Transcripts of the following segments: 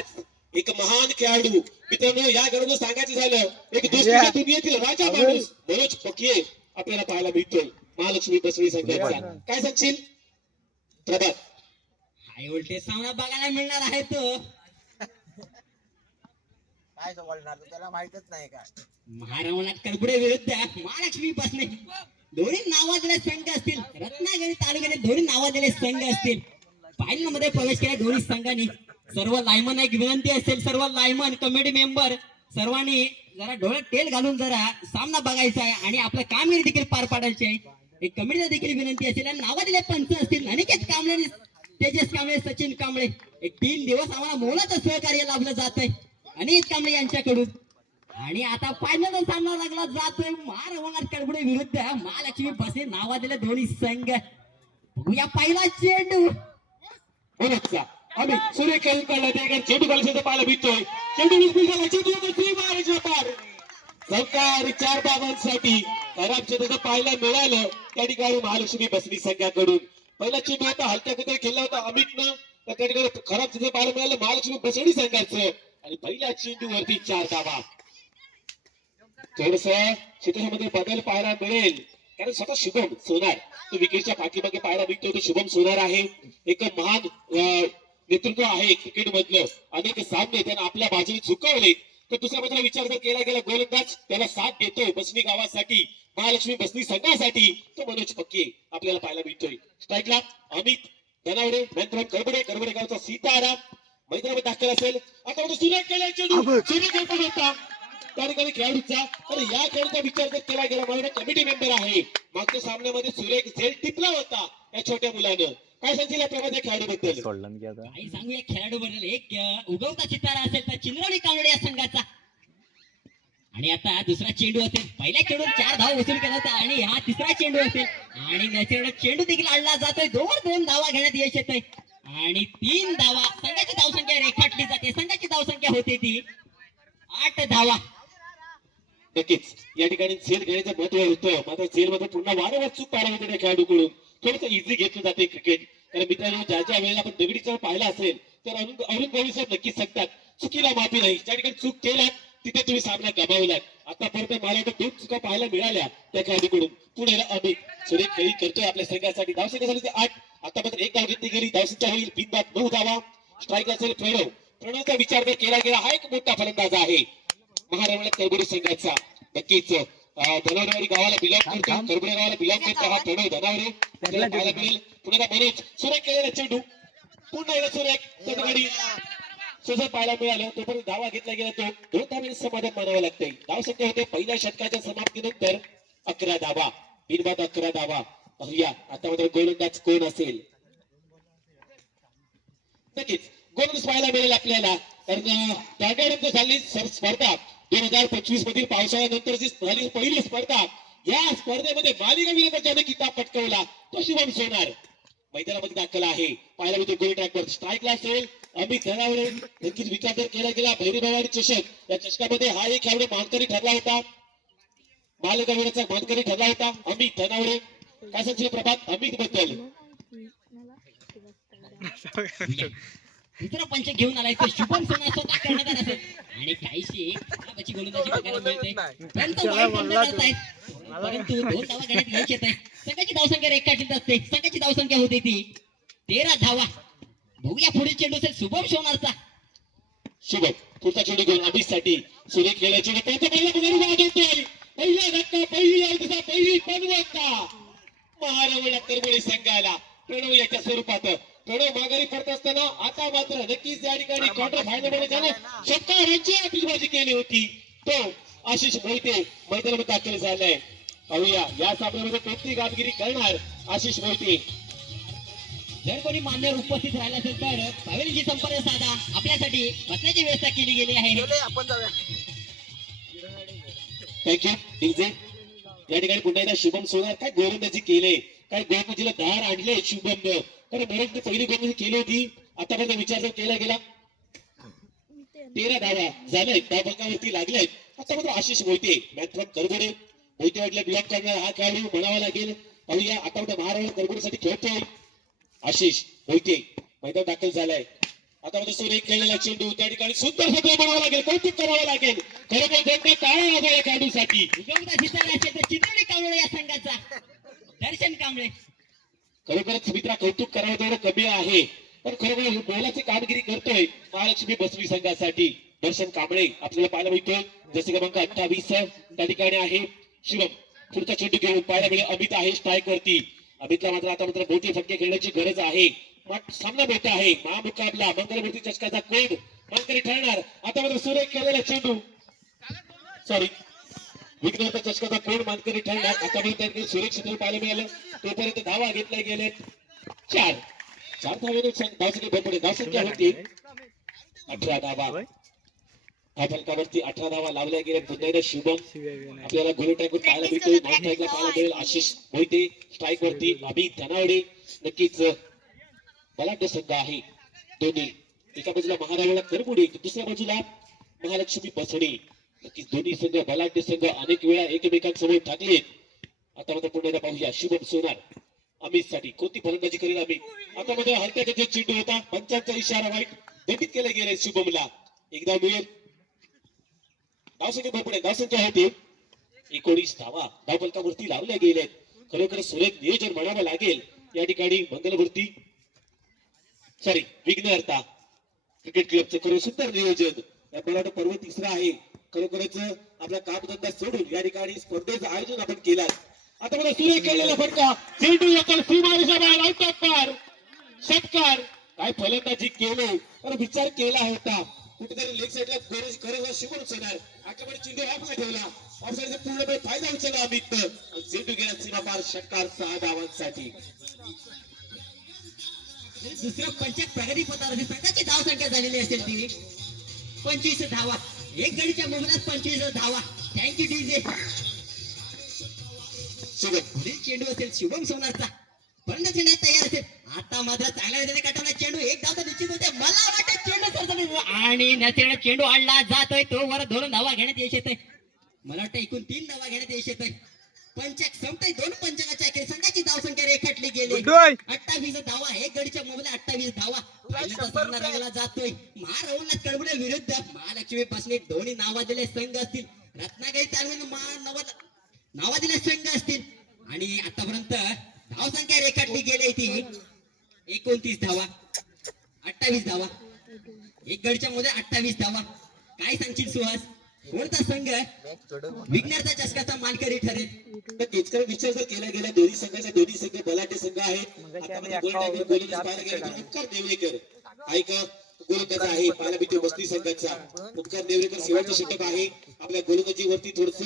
आज एक महान खेळाडू मित्रांनो, या घडून सांगायचं झालं एक दोस्तीच्या दुनियेतील राजा माणूस मनोज फकीर आपल्याला पाहायला मिळतोय महालक्ष्मी बसवी संघाचा. काय सांगशील प्रभात? हाय व्होल्टेज सामना बघायला मिळणार आहे तो. काय बोलणार त्याला माहितच नाही का. महारावणात कडबुडे विरुद्ध महालक्ष्मी बसणे दोन्ही नावाजलेले संघ असतील. रत्नागिरी तालुक्याचे दोन्ही नावाजलेले संघ असतील. फायनल मध्ये प्रवेश केला दोन्ही संघांनी. सर्व लायमन एक विनंती असेल, सर्व लायमन कमिटी मेंबर सर्वांनी जरा डोळ्यात तेल घालून जरा सामना बघायचा आहे आणि आपलं कामगिरी देखील पार पाडायची आहे. एक कमिटीला देखील विनंती असेल आणि नावाजलेले पंच असतील अनिकेत कांबळे, तेजस कांबळे, सचिन कांबळे. एक 3 दिवस आम्हाला मोलाचं सहकार्य लाभलं जात आहे अनिकेत कांबळे यांच्याकडून. आणि आता फायनल सामना लागला जातोय महारावणात कडबुडे विरुद्ध महालक्ष्मी बसवे नावाजलेले दोन्ही संघ. बघूया पहिला चेंडू. आम्ही सूर्य खेळून काढला ते चेंडू घालण्याचं पाहायला मिळतोय. चेंडू सरकार 4 धावांसाठी खराब चेंडू पाहायला मिळालं त्या ठिकाणी महालक्ष्मी बसवी संघाकडून. पहिला चेंडू होता हलक्या कुठे खेळला होता अमितनं, तर त्या ठिकाणी खराब चेंडू पाहायला मिळालं महालक्ष्मी बसवडी संघाचं. आणि पहिल्या चेंडूवरती 4 धावा. थोडस क्षेत्रामध्ये बदल पाहायला मिळेल कारण स्वतः शुभम सोनार तो विकेटच्या पाठीमागे पाहायला मिळतो. तो शुभम सोनार आहे. एक महान नेतृत्व आहे क्रिकेट मधलं. अनेक सामने त्यानं आपल्या बाजूने झुकवले. तर दुसऱ्या बाजूला विचार जर केला गेला गोलंदाज त्याला साथ देतोय बसवी गावासाठी महालक्ष्मी बसवी संघासाठी तो मनोज फक्के आपल्याला पाहायला मिळतोय. स्ट्राईकला अमित धनावडे, करबडे, करबडे गावचा सीताराम मैदानामध्ये दाखल असेल. आता सुरेख केला चेंडू सुरेख पण होता त्या ठिकाणी खेळाडूचा. तर या खेळाडूचा विचार जर केला गेला मला कमिटी मेंबर आहे मागच्या सामन्यामध्ये सुरेख झेल टिपला होता या छोट्या मुलानं. काय सांगशील या प्रभात या खेळाडूबद्दल? काही सांगू या खेळाडू बद्दल. एक उगवता सितारा असेल तर चिंद्रवली कांबळे या संघाचा. आणि आता दुसरा चेंडू असेल. पहिल्या चेंडू 4 धावा वसूल केला होता आणि हा तिसरा चेंडू असेल आणि नैसर्गिक चेंडू देखील आणला जातोय. 2 धावा घेण्यात यश येत आहे आणि 3 धावा. संघाची धावसंख्या रेखाटली जाते. संघाची धावसंख्या होते ती 8 धावा. नक्कीच या ठिकाणी झेल घेण्याचं महत्व होतं. मात्र झेल मध्ये पुन्हा वारंवार चूक पाहायला होते त्या खेळाडूकडून. थोडंसं इझी घेतलं जाते क्रिकेट. तर मित्रांनो ज्या ज्या वेळेला आपण दगडीचा पाहिला असेल तर अरुण गवळी साहेब नक्कीच सांगतात चुकीला माफी नाही. ज्या ठिकाणी चूक केलात तिथे तुम्ही सामना गमावलात. आतापर्यंत मला वाटतं 2 चुका पाहायला मिळाल्या त्या खेळाडूकडून. पुढे अमित सुरेख खेळी करतोय आपल्या संघासाठी. धावसंख्या झाली 8. आतापर्यंत 1 धाव घेतली गेली. धावसंख्या होईल बिनबाद 9 धावा. स्ट्राईक असेल प्रणवचा विचार जर केला गेला हा एक मोठा फलंदाज आहे महारावणात करबुडे संघाचा. नक्कीच धनावडेवाडी गावाला बिलॉंग करतो. करबुडे गावाला बिलॉंग करतो हा प्रणव धनावडे. आपल्याला पाहायला मिळेल. पुन्हा मनोज सुरेख केलेला चेंडू पुन्हा एकदा सुरेख त्या ठिकाणी सोजत पाहायला मिळालं. तोपर्यंत धावा घेतला गेला तो 2 धावांनी समाधान मानावं लागतंय. धावसंख्या होते पहिल्या षटकाच्या समाप्तीनंतर 11 धावा. बिनबाद 11 धावा. पाहूया आता मात्र गोलंदाज कोण असेल. नक्कीच गोलंदाज पाहायला मिळेल आपल्याला. कारण त्यानंतर झाली स्पर्धा 2025 मधील पावसाळ्यानंतरची झाली पहिली स्पर्धा. या स्पर्धेमध्ये मालिकावीर ज्याने किताब पटकावला तो शुभम सोनार मैदानामध्ये दाखल आहे. पाहायला मिळतो गोल ट्रॅकवर. स्ट्राईकला असेल अमित धनावडे. नक्कीच विचार जर केला गेला भैरीभवानी चषक या चषकामध्ये हा एक खेळाडू मानकरी ठरला होता. मालिकावीराचा मानकरी ठरला होता अमित धनावडे. काय सांगशील प्रभात अमित बद्दल? दुसरा पंच घेऊन आलाय तो शुभम सोनार स्वतः कर्णधार असेल आणि काहीशी खराबाची गोलंदाजी बघायला मिळते. परंतु 2 धावा घेण्यात यश येत आहे. संघाची धावसंख्या रेखाटलीच असते. संघाची धावसंख्या होते ती 13 धावा. बघूया पुढील चेंडू असेल शुभम सोनारचा. शुभम पुढचा चेंडू घेऊन अमित साठी सुरेख खेळला चेंडू पहिला धक्का पहिली पनवत्ता महारावणा करबुडे संघाला. प्रणव याच्या स्वरूपात प्रणव माघारी पडत असताना आता मात्र नक्कीच या ठिकाणी क्वार्टर फायनल मध्ये त्याने षटकारांची आपलीबाजी केली होती. तो आशिष मोहिते मैदानामध्ये दाखल झालाय. पाहूया या सामन्यामध्ये कोणती कामगिरी करणार आशिष मोहिते. जर कोणी मान्यवर उपस्थित राहिला असेल तर भावेलजी संपर्क साधा. आपल्यासाठी बसण्याची व्यवस्था केली गेली आहे. आपण जाऊया. Thank you DJ. या ठिकाणी पुन्हा एकदा शुभम सोनार काय गोलंदाजी केले. काय गोलंदाजीला धार आणले शुभमनं. तर मनोजने पहिली गोलंदाजी केली होती. आतापर्यंत विचार जर केला गेला 13 धावा झाल्यात. धावफलकावरती लागल्यात. आता मात्र आशिष मोहिते मॅच फ्रॉम करबुडे मोहिते वाटले बिलॉंग करणार हा खेळाडू म्हणावा लागेल. पाहूया आता मात्र महारावण करबुडेसाठी खेळतोय आशिष मोहिते मैदान दाखल झालाय. आता मध्ये सुरेख खेळलेला चेंडू त्या ठिकाणी सुंदर सत्र बनावं लागेल, कौतुक करावं लागेल. खरोखर त्यांना टाळ्या वाजवा या खेळाडूसाठी. उगवता दिसणारा असेल तर चित्रोली कांबळे या संघाचा दर्शन कांबळे. खरोखरच मित्रा कौतुक करावं तेवढं कमी आहे, पण खरोखर मोलाची कामगिरी करतोय महालक्ष्मी बसवी संघासाठी दर्शन कांबळे आपल्याला पाहायला मिळतोय. जसे क्रमांक 28 त्या ठिकाणी आहे शिवम. पुढचा चेंडू घेऊन पाहायला मिळेल अमित आहे स्ट्राईक वरती. अमितला मात्र आता मात्र मोठे फटके खेळण्याची गरज आहे. सामना मोठा आहे, महामुकाबला मंगलमूर्ती चषकाचा कोण मानकरी ठरणार. आता मात्र सुरेख केलेला चेंडू सॉरी विघ्नता चषकाचा कोण मानकरी ठरणार. आतापर्यंत सुरेख क्षेत्र पाहायला मिळालं. तोपर्यंत धावा घेतल्या गेलेत 4 धावेने धावसंख्या भरपडे धावसंख्या होती 18 धावा. फलकावरती 18 धावा लावल्या गेल्या. पुन्हा एकदा शुभम आपल्याला गोल ट्रॅकवर पाहायला मिळतोय. नॉन ट्रॅकला पाहायला मिळेल आशिष मोहिते स्ट्राईक वरती. अमित धनावडे नक्कीच बलाढ्य संघ आहे दोन्ही. एका बाजूला महाराष्ट्राला करमुडी, दुसऱ्या बाजूला महालक्ष्मी बसवणे. नक्कीच दोन्ही संघ बलाढ्य संघ अनेक वेळा एकमेकांसमोर ठाकलेत. आता मात्र पुन्हा एकदा पाहूया शुभम सोनार अमित साठी कोणती फलंदाजी करेल अमित. आता मध्ये हलत्या चेंडू होता, पंचांचा इशारा वाईट दंडित केले गेले शुभमला. एकदा मिळेल धावसंख्या भरपडे धावसंख्या होते 19 धावा धावफलकावरती लावल्या गेल्यात. खरोखर सुरेख नियोजन म्हणावं लागेल या ठिकाणी. मंगलमूर्ती सॉरी विघ्नहर्ता क्रिकेट क्लबचं खरं सुंदर नियोजन. या मराठा पर्व तिसरा आहे. खरोखरच आपला कामधंदा सोडून या ठिकाणी स्पर्धेचं आयोजन आपण केलं. आता मला सुरेख केलेला फटका चेंडू येतो सीमारेषा बाहेर आउट पार षटकार. काय फलंदाजी केलं पण विचार केला होता कुठेतरी लेग साईडला गरज शिकून उचलणार. आकडे चेंडू ऑफला ठेवला. ऑफसाईडचा पूर्णपणे फायदा उचलला अमित. चेंडू गेला सीमा पार षटकार 6 धावांसाठी. दुसऱ्या पंचायत प्रगती पथावरती संघाची धाव संख्या झालेली असेल ती 25 धावा. एक गडीच्या मुंबईत 25 धावा. Thank you DJ. पुढील चेंडू असेल शुभम सोनारचा. फलंदाज चेंडू तयार असेल. आता मात्र चांगल्या रीतीने काढवला चेंडू. एक धाव तर निश्चित होते. मला वाटत चेंडू सरसरी आणि नसेल चेंडू आणला जातोय तो वर 2 धावा घेण्यात यश येतोय. मला वाटतं एकूण 3 धावा घेण्यात यश येतोय. पंचक संपताय 2 पंचकाच्या अखेर संघाची धाव संख्या रेखाटली गेली 28 धावा. एक गडीच्या मोबाईल 28 धावा. पहिल्यांदा सामना रंगला जातोय महाराहुलला कळबुड्या विरुद्ध महालक्ष्मी पासने दोन्ही नावाजलेले संघ असतील. रत्नागिरी तालुक्यात नावाजलेले संघ असतील आणि आतापर्यंत धाव संख्या रेखाटली गेली ती 29 धावा 28 धावा. एक गडीच्या मध्ये 28 धावा. काय सांगशील सुहास, कोणता संघ विघ्नता चषकाचा मानकरी ठरेल? तर विचार जर केला गेला दोन्ही संघ बलाढ्य संघ आहेत. आता पाहायला गेलं तर उपकार देवरेकर ऐका गोलंदाज आहे पाहायला मिळते बस्ती संघाचा. उपकार देवरेकर शेवटचा षटक आहे. आपल्या गोलंदाजीवरती थोडस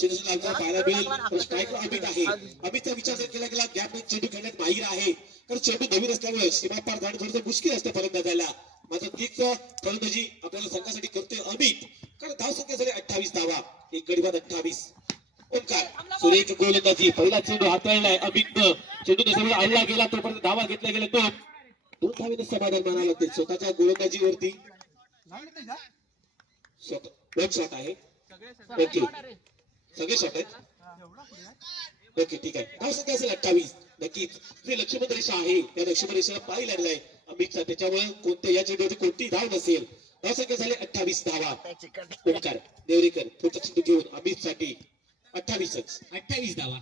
शिरसुन लावताना पाहायला मिळेल. स्ट्राईक अमित आहे. अमितचा विचार जर केला गेला गॅप चेंडू खेळण्यात माहीर आहे. तर चेंडू नवीन असल्यामुळे सीमा पार जाणं थोडंसं मुश्किल असतं फलंदाजाला. मात्र तीच फलंदाजी आपल्याला संघासाठी करतोय अमित. कारण धाव संख्या झाली 28 धावा. एक गडी बाद 28. ओंकार सुरेख गोलंदाजी. पहिला चेंडू हाताळलाय अमितनं. चेंडू त्याच्यामुळे आणला गेला तोपर्यंत धावा घेतल्या गेल्या. 2 धावेने समाधान मानावं लागते स्वतःच्या गोलंदाजीवरती. दोन शॉट आहे. ओके सगळे शॉट आहेत. ओके ठीक आहे. धाव संख्या असेल 28. नक्कीच जी लक्ष्मण रेषा आहे त्या लक्ष्मण रेषेला पाय लागलाय अमितचा. त्याच्यामुळे कोणत्या या चेंडूवरती कोणती धाव नसेल. धाव संख्या झाली 28 धावा. ओंकार देवरेकर पुढचा चेंडू घेऊन अमित साठी 28 धावा.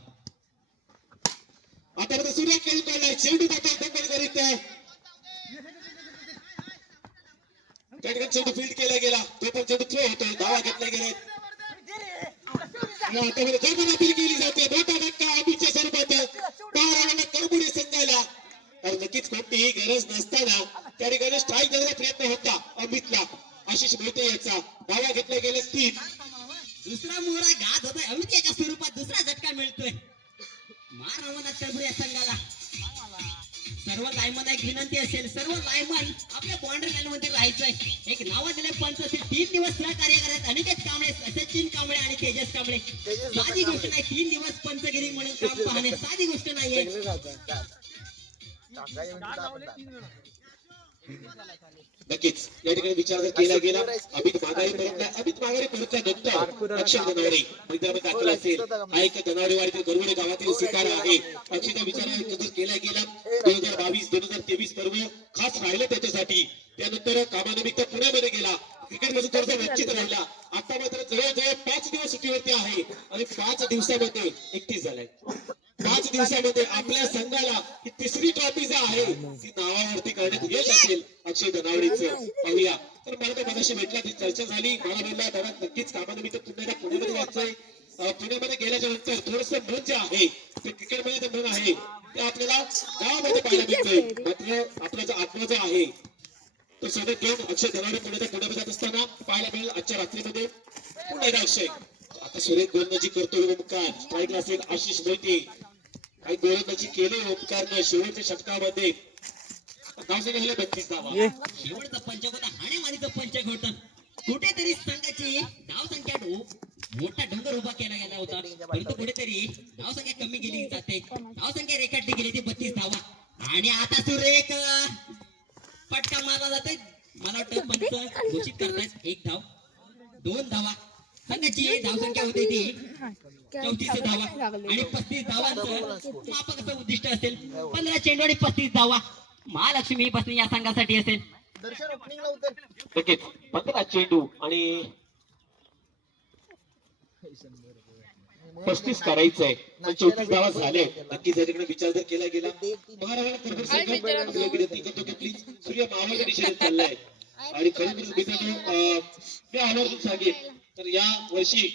आता मात्र सूर्य खेळून काढलाय. चेंडू जातो दंगल करीत त्या ठिकाणी चेंडू फील्ड केला गेला. तो पण चेंडू थ्रो होतोय. धावा घेतल्या गेल्या. अपील केली जाते. मोठा धक्का अमितच्या स्वरूपात करमुडे संघाला. तर नक्कीच कोणतीही गरज नसताना त्या ठिकाणी स्ट्राईक देण्याचा प्रयत्न होता अमितला. आशिष मोहिते याचा धावा घेतल्या गेल्या 3. दुसरा मोहरा घात होतोय अमित याच्या स्वरूपात. दुसरा झटका मिळतोय महारावणात करमुडे या संघाला. सर्व लायमन एक विनंती असेल, सर्व लायमन आपल्या बॉर्डर लाईन मध्ये राहायचंय. एक नावाजलेले पंच असेल 3 दिवस सहकार्य करत अनिकेत कांबळे, सचिन कांबळे आणि तेजस कांबळे. साधी गोष्ट नाही 3 दिवस पंचगिरी म्हणून काम पाहणे साधी गोष्ट नाहीये. नक्कीच या ठिकाणी विचार जर केला गेला अमित माघारी परतला, अमित माघारी परतल्यानंतर अक्षय धनावडे मैदानात दाखल असेल. हा एक धनावडेवाडीतील गरुडे गावातील सितारा आहे. अक्षयचा विचार जर केला गेला 2022-2023 पर्व खास राहिलं त्याच्यासाठी. त्यानंतर कामानिमित्त पुण्यामध्ये गेला, क्रिकेट मध्ये थोडासा वंचित राहिला. आता मात्र जवळजवळ 5 दिवस सुट्टीवरती आहे आणि 5 दिवसामध्ये 31 झालाय. 5 दिवसामध्ये आपल्या संघाला ही तिसरी ट्रॉफी जी आहे ती नावावरती करण्यात यश असेल अक्षय धनावडेचं. पाहूया. तर मला तो मगाशी भेटला, ती चर्चा झाली. मला बोलला दादा नक्कीच कामानिमित्त पुन्हा पुण्यामध्ये जायचंय. पुण्यामध्ये गेल्याच्या नंतर थोडस मन जे आहे ते क्रिकेटमध्ये जे मन आहे ते आपल्याला गावामध्ये पाहायला मिळतंय. मात्र आपला जो आत्मा जो आहे तो सोबत घेऊन अक्षय धनावडे पुण्यामध्ये जात असताना पाहायला मिळेल आजच्या रात्रीमध्ये. पुन्हा एकदा अक्षय आता सुरेख गोलंदाजी करतोय. ओमकार स्ट्राईकला असेल. आशिष मोहिते काही गोलंदाजी केली ओमकारनं शेवटच्या षटकामध्ये. नाव सांगितलं 32 धावा. शेवटचा पंच होता, हाणेमारीचा पंच होता. कुठेतरी संघाची धावसंख्या मोठा डोंगर उभा केला गेला होता, परंतु कुठेतरी धावसंख्या कमी केली जाते. धावसंख्या रेखाटली गेली ती 32 धावा. आणि आता सुरेख फटका मारला जातोय. मला वाटतं पंच घोषित करतायत 1 धाव 2 धावा. संघाची धावसंख्या होती ती 34 धावा आणि 35 धावांचं मापकाचं उद्दिष्ट असेल. 15 चेंडू आणि 35 धावा महालक्ष्मी बसने या संघासाठी असेल. दर्शन ओपनिंगला उतर. नक्कीच 15 चेंडू आणि 35 करायचंय. 34 धावा झाले. नक्कीच या ठिकाणी विचार जर केला गेला प्लीज सूर्य मावळच्या दिशेने चाललाय. आणि खरोखर मित्रांनो मी आवर्जून सांगेन तर या वर्षी